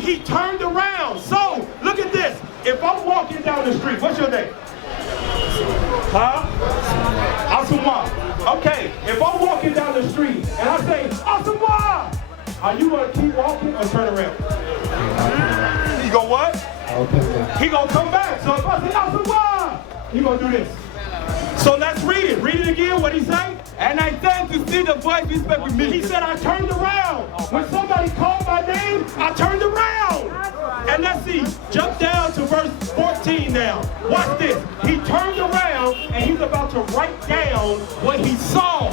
he turned around. So, look at this. If I'm walking down the street, what's your name? Huh? Asamoah. Okay, if I'm walking down the street and I say, Asamoah, are you going to keep walking or turn around? He going what? He going to come back. So if I say, Asamoah, he going to do this. So let's read it. Read it again. What he say? And I turned to see the voice he spoke with me. He said, I turned around. When somebody called my name, I turned around. And let's see. Jump down to verse 14 now. Watch this. He turned around and he's about to write down what he saw.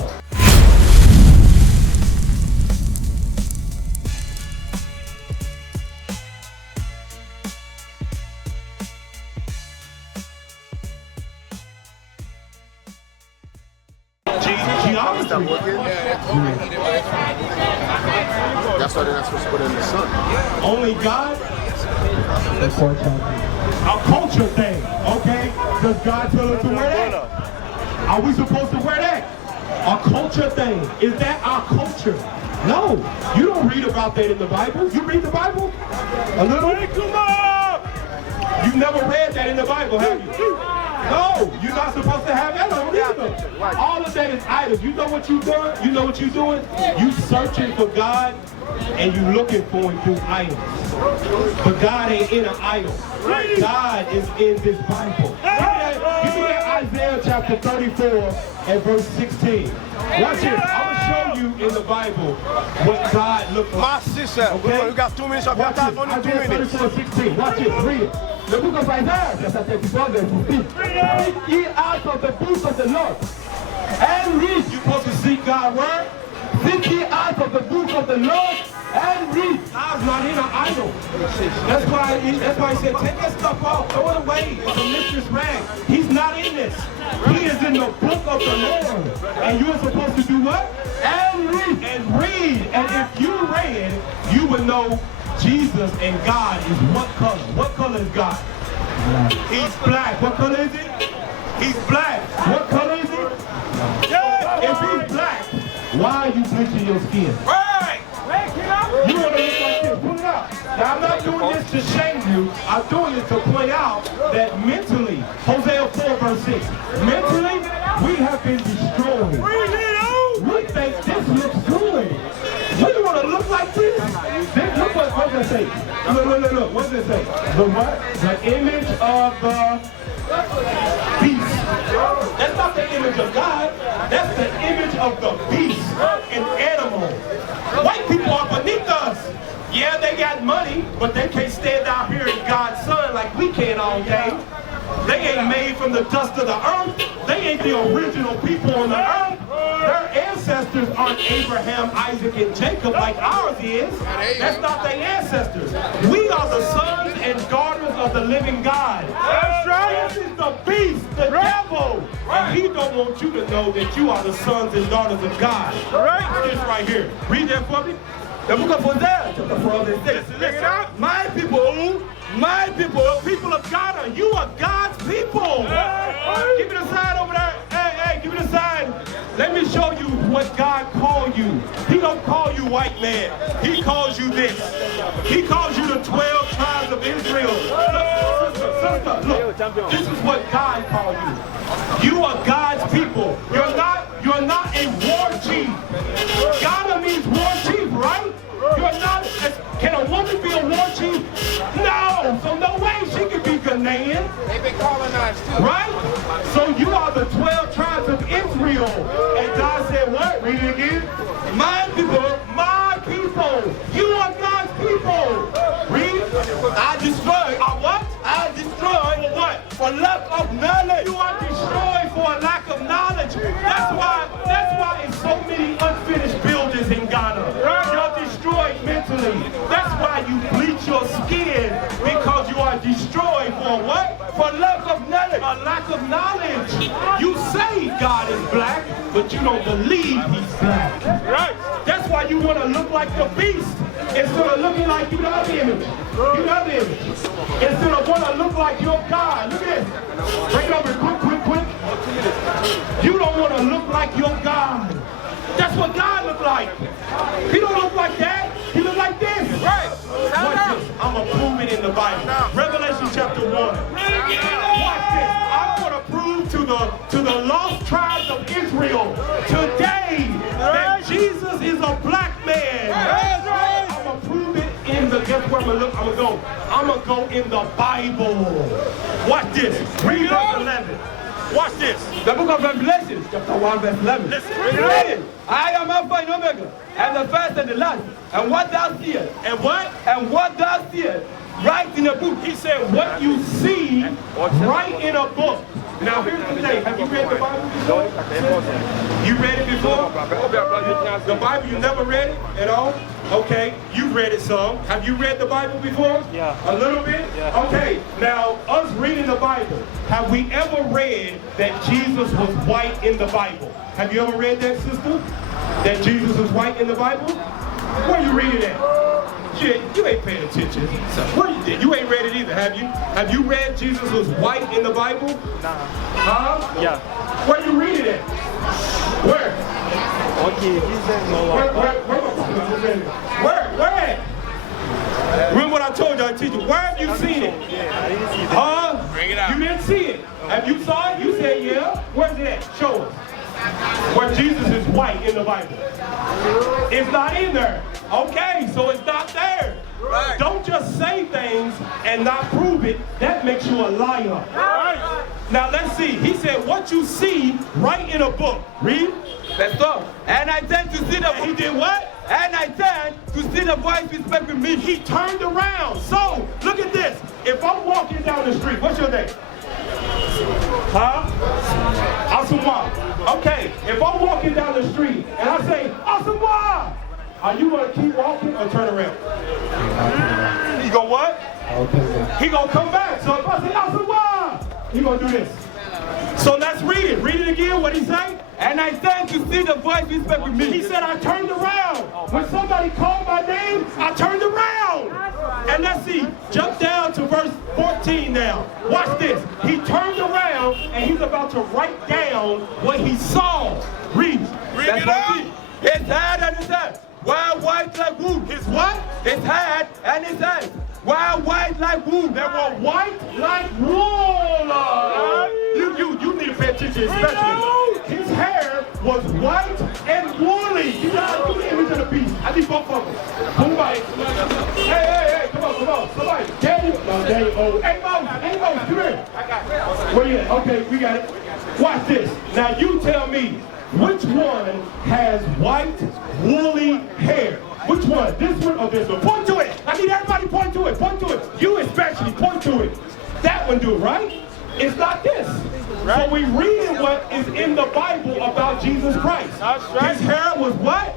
Stop working? That's why they're not supposed to put it in the sun. Only God? A culture thing, okay? Does God tell us to wear that? Are we supposed to wear that? A culture thing. Is that our culture? No. You don't read about that in the Bible. You read the Bible? A little? You've never read that in the Bible, have you? No, you're not supposed to have that on either. All of that is idols. You know what you're doing? You know what you're doing? You searching for God and you looking for him through idols. But God ain't in an idol. God is in this Bible. Give me that Isaiah chapter 34 and verse 16. Watch this. I'm going to show you in the Bible what God looks like. My sister, okay? We got 2 minutes. I've got time for only 2 minutes. 34:16. Watch it. Read it. The book of Isaiah, chapter 34, verse 15. Seek ye out of the book of the Lord, and read. You're supposed to seek God's word. Seek ye out of the book of the Lord, and read. God's not in an idol. That's why he said, take that stuff off, throw it away. It's a mistress rag. He's not in this. He is in the book of the Lord. And you're supposed to do what? And read. And read. And if you read, you would know Jesus and God is what color? What color is God? He's black. What color is it? He's black. What color is it? If he's black, why are you bleaching your skin? Right! You want to look like this. Pull it out. Now, I'm not doing this to shame you. I'm doing it to point out that mentally, Hosea 4 verse 6, mentally, we have been destroyed. We think this looks good. You want to look like this? Look what does it say? Look. What does it say? The what? The image of the beast. That's not the image of God. That's the image of the beast, an animal. White people are beneath us. Yeah, they got money, but they can't stand out here in God's sun like we can all day. They ain't made from the dust of the earth. They ain't the original people on the earth. Their ancestors aren't Abraham, Isaac, and Jacob like ours is. That's not their ancestors. We are the sons and daughters of the living God. That's right. This is the beast, the devil. And he don't want you to know that you are the sons and daughters of God. Right. This right here. Read that for me. The book of Hosea, chapter 4, verse 6. Listen, my people of God, you are God's people. Give me the sign over there. Hey, give me the sign. Let me show you what God called you. He don't call you white man. He calls you this. He calls you the 12 tribes of Israel. Look, this is what God called you. You are God's people. You're not a war chief. Ghana means war chief, right? You're not. Can a woman be a war chief? No. So no way she can be Ghanaian. They've been colonized too. Right? So you are the 12 tribes of Israel. And God said what? Read it again. My people. You are God's people. Read. I destroy. What? I destroy. For what? For lack of knowledge. You are destroyed for a lack of knowledge. That's why in so many unfinished buildings in Ghana. You're destroyed mentally. That's why you bleach your skin, because you are destroyed for what? For lack of knowledge. A lack of knowledge. You say God is black, but you don't believe he's black. Right. That's why you want to look like the beast instead of looking like you the other image. You the other image. Instead of want to look like your God. Look at this. Bring it over quick. You don't want to look like your God. That's what God look like. He don't look like that. He look like this. Right. Watch this. where I'm gonna look. I'm gonna go in the Bible. Watch this. Read verse 11. Watch this. The book of Revelation, chapter 1, verse 11. Listen. Read it. I am Alpha and Omega, and the first and the last. And what thou seest, And what? and what thou seest, write in a book. He said, what you see, write in a book. Now here's the thing. Have you read the Bible before? You read it before? The Bible, you never read it at all? Okay, you've read it some. Have you read the Bible before? Yeah. A little bit? Yeah. Okay, now us reading the Bible, have we ever read that Jesus was white in the Bible? Have you ever read that, sister? That Jesus was white in the Bible? Where you reading at? You ain't paying attention. So what you ain't read it either, have you? Have you read Jesus was white in the Bible? Nah. Huh? Yeah. Where you read it at? Where? Okay, Jesus no Where at? Remember what I told you, I teach you. Where have you seen it? Yeah, I didn't see that. Huh? Bring it out. You didn't see it. Have you saw it? You said yeah. Where's it at? Show us. Where Jesus is white in the Bible. It's not in there. Okay, so it's not there. Right. Don't just say things and not prove it. That makes you a liar. Right. Now let's see. He said, what you see, write in a book. Read. Let's go. And I turned to see the And he did what? And I turned to see the voice who spoke with me. He turned around. So, look at this. If I'm walking down the street, what's your name? Huh? Asamoah. Okay, if I'm walking down the street and I say, Asamoah, are you going to keep walking or turn around? He going what? He going to come back. So if I say, Asamoah, he going to do this. So let's read it. Read it again. What he say? And I turned to see the voice who spoke with me. He said, I turned around. When somebody called my name, I turned around. And let's see, jump down to verse 14 now. Watch this. He turned around and he's about to write down what he saw. Read. Bring it out. His head and his eyes were white like wool. His what? His head and his eyes were white like wool. They were white like wool. You need to pay attention, especially. His hair was white and woolly. You gotta do the image of the beast. I need both of them. Somebody. Hey, come on. Somebody. Daniel. No, Daniel. Oh, hey, Moses, come here. Where you at? Okay, we got it. Watch this. Now you tell me, which one has white, woolly hair? Which one? This one or this one? Point to it. I need everybody point to it. Point to it. You especially point to it. That one do, right? It's not this. Right. So we reading what is in the Bible about Jesus Christ. That's right. His hair was what?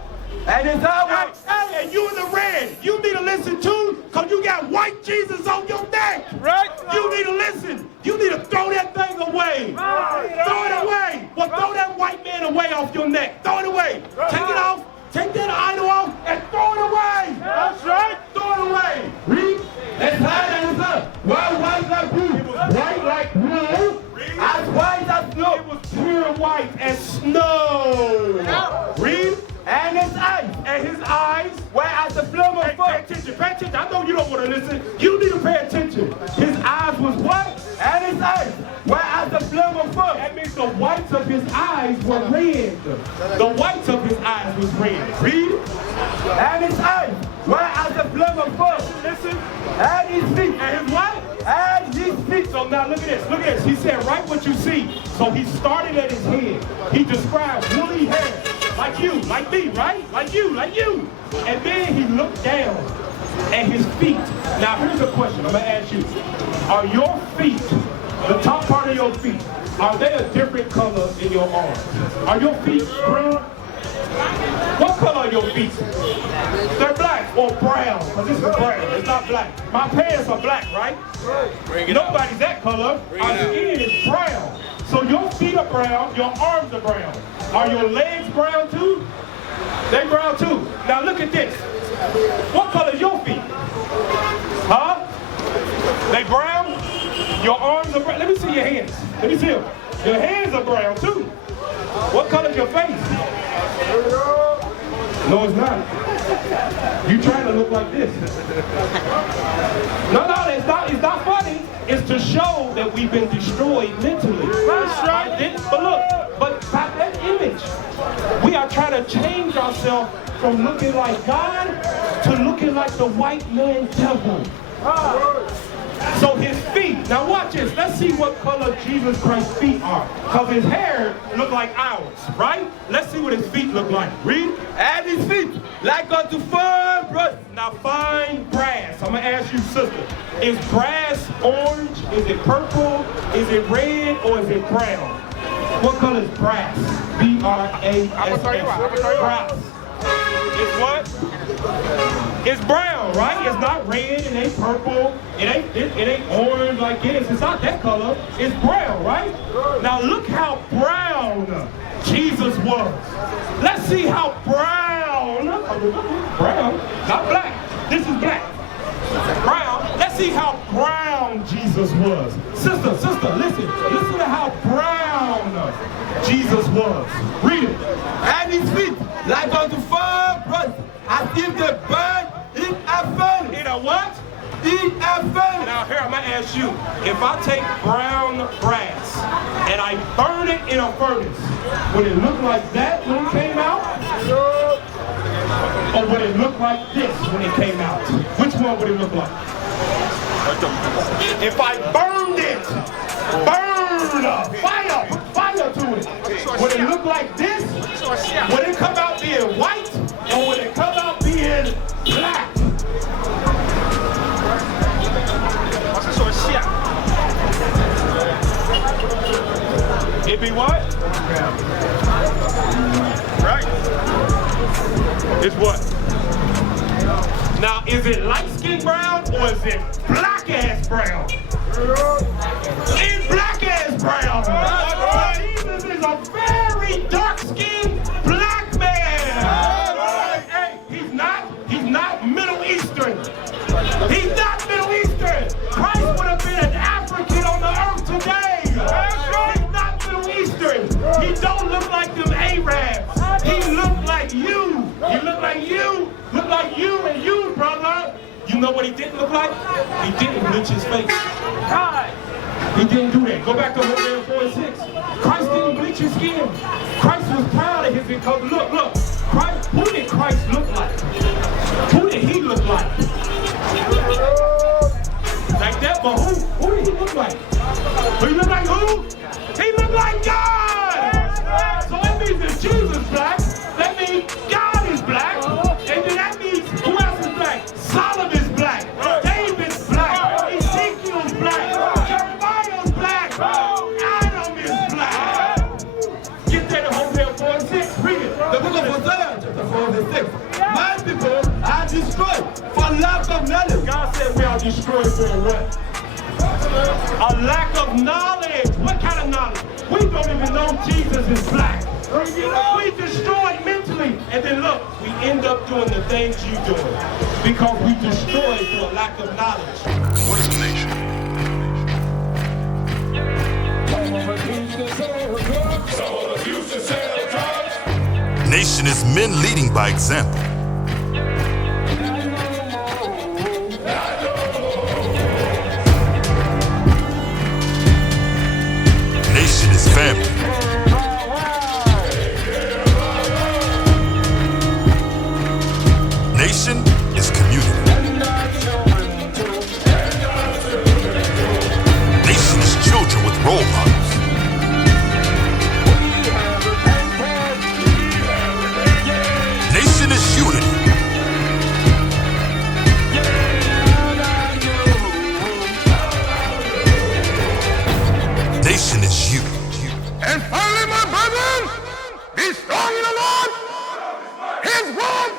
And his eye was Hey, and you in the red. You need to listen too, because you got white Jesus on your neck. Right. You need to listen. You need to throw that thing away. Throw it away. Well, throw that white man away off your neck. Throw it away. Take it off. Take that idol off and throw it away. That's right. Throw it away. Read. His head and his eyes were white like wool. It was white like wool. As white as snow. It was pure white as snow. Read. And his eyes were as a flame of Pay fire. attention, pay attention. I know you don't want to listen. You need to pay attention. His eyes was what? And his eyes were as a flame of fire. That means the whites of his eyes were red. The whites of his eyes was red. Read. And his eyes were as a flame of fire. Listen. And his feet. And his what? And his feet. So now look at this. Look at this. He said, write what you see. So he started at his head. He described woolly hair. Like you, like me, right? Like you. And then he looked down at his feet. Now here's a question I'm going to ask you. Are your feet, the top part of your feet, are they a different color in your arms? Are your feet green? What color are your feet? They're black or brown, because this is brown. It's not black. My pants are black, right? Nobody's that color. Our skin is brown. So your feet are brown, your arms are brown. Are your legs brown too? They brown too. Now look at this. What color is your feet? Huh? They brown? Your arms are brown. Let me see your hands. Let me see them. Your hands are brown too. What color is your face? No, it's not. You trying to look like this. No, it's not funny. It's to show that we've been destroyed mentally. That's right. But look, but by that image, we are trying to change ourselves from looking like God to looking like the white man devil. So his feet, now watch this. Let's see what color Jesus Christ's feet are. Because his hair look like ours, right? Let's see what his feet look like. Read. And his feet like unto fine brass. Now find brass. I'm going to ask you, sister. Is brass orange? Is it purple? Is it red? Or is it brown? What color is brass? B-R-A-S-S. Brass. It's what? It's brown, right? It's not red, it ain't purple, it ain't orange like this. It's not that color. It's brown, right? Now look how brown Jesus was. Let's see how brown, not black. This is black. Brown. Let's see how brown Jesus was. Sister, listen to how brown Jesus was. Read it. And his feet like unto fine brass, as if they burn in a furnace. In a what? In a furnace. Now here, I'm going to ask you, if I take brown brass and I burn it in a furnace, would it look like that when it came out? Or would it look like this when it came out? Which one would it look like? If I burned it, put fire to it, would it look like this? Would it come out being white? Or would it come out being black? It be what? Right. It's what? Now, is it light-skinned brown or is it black-ass brown? It's black-ass brown. Jesus is a very dark-skinned black man. Hey, he's not Middle Eastern. He's not Middle Eastern. Christ would have been an African on the earth today. He's not Middle Eastern. He don't look like them Arabs. He looked like you. He looked like you. Look like you and you, brother. You know what he didn't look like? He didn't bleach his face. He didn't do that. Go back to Hosea 4:6. Christ didn't bleach his skin. Christ was proud of his because look. Christ, who did Christ look like? Who did he look like? Like that, but who did he look like? He looked like who? He looked like God! So that means that Jesus is black, that means God is black, and then that means who else is black? Solomon's black, David's black, Ezekiel's black, Jeremiah's black, Adam is black. Get that in Hosea 4:6, read it. The book of Hosea, chapter 4, verse 6. My people are destroyed for lack of knowledge. God said we are destroyed for what? A lack of knowledge. What kind of knowledge? We don't even know Jesus is black. We destroyed mentally. And then look, we end up doing the things you doing. Because we destroyed for a lack of knowledge. What is a nation? Nation is men leading by example. Nation is family. Nation is community. Nation is children with role models. Nation is unity. Nation is you. And finally, my brethren, be strong in the Lord. His word